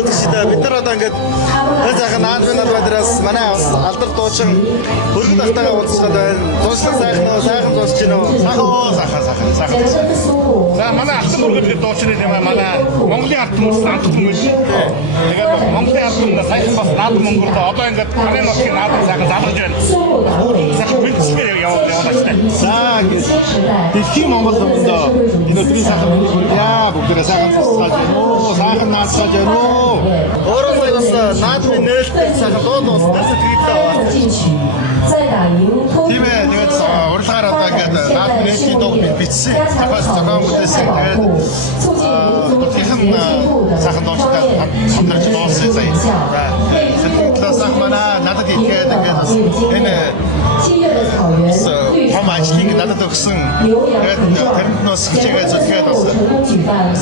үзэгчдээ бид нар одоо ингээд тэр сайхан наад бид нар бадраас манай алдар дуучин хөргөн тахтайгаа уулзсан байна. Дуучлан сайхан уу, сайхан дуусч гинэ үү? Сайхан. За манай алтан мөргөд дуучин юм аа манай Монголын алтан мөрс амтхан юм шиг. Тэгээд Монголын алтан сайхан бас наад Монголд одоо ингээд манай нутгийн наад сайхан залгаж байна. Сайхан бэлтгэл явуулаач та. За ингээд дэлхийн Монгол өмдөө энэ өдрийн сайхан яа бүгдээ сайхан цацгааж байна уу? Сайхан наацгааж байна уу? Өөрөө бас наад минь нээлттэй сайхан дуу дуусна гэдэгтэй байна. Тийм ээ тэгээд урлагаар одоо ингээд наад минь дууг бичсэн. Tapos зохион бүтээсэн. Тэгээд хэхэн сайхан дуустай хамтарч дууссан заяа. Сэтгэл сайхан манай надад ихэд ингээд энэ том ажлыг надад өгсөн. Тэгээд тэрэнд нус хичээгээ зүтгээд бас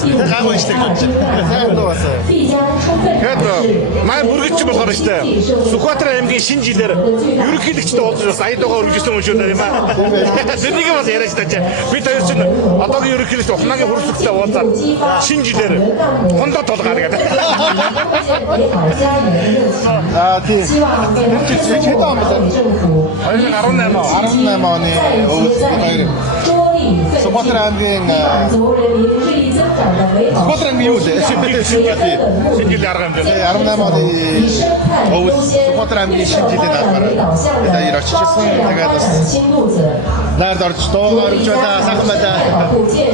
тэр гайгүй штеп болж байна. Сайн дуу басаа. Тэгээд манай бүргэжч болохоор штэ Сүхбаатар аймгийн шинэ жилээр ерөнхийлөгчтэй уулзаж бас аядагаа өргөжсөн юм шүү дээ юм аа. Тэрнийг бас яриач тааж. Бид хоёр чинь одоогийн ерөнхийлөгч ухнагийн хөрсөлтөд уулзаад шинэ жилээр хондоо тулгаар гэдэг. Тийм. Хэд он бэ? 18 оны өвөл Сүхбаатар аймгийн юу вэ? Шинжил арга юм дээ. 18 оны өвөл Сүхбаатар аймгийн шинэ жилийн даалгаар тэгээд очижсэн. Тэгээд бас найрд орж дуугаар өгч байна. Сайхан байна.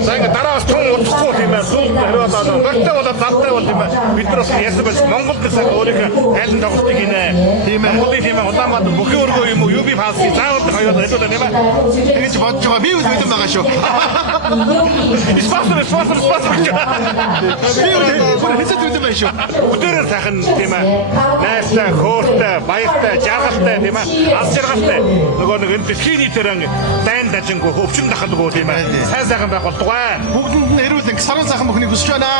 За ингээ дараагаас тун удахгүй тийм ээ. Сүүл хэрэг болоод гэртээ болоод завтай бол тийм ээ. Бид нар бас яасан байж Монгол гэсэн өөрийнхөө айлын тоглолтыг инэ. Тийм ээ. Монголын тийм ээ Улаанбаатар бүхэн өргөө юм уу? UB фасгийн заавал хоёроо хэлүүлээ тийм ээ. Тэгэж бодож байгаа. Би үл мэдэн байгаа шүү. Спонсор. Би үл хэсэг мэдэн байгаа шүү. Бүгдээрээ сайхан тийм ээ. Найртай, хөөртэй, баяртай, жаргалтай тийм ээ. Аз жаргалтай. Нөгөө нэг энэ дэлхийн нийтээр дайн дажингүй өвчин дахалгүй тийм ээ. Сайн сайхан байх болтугай. Бүгдэнд нь эрүүл саран сайхан бүхнийг хүсэж байна.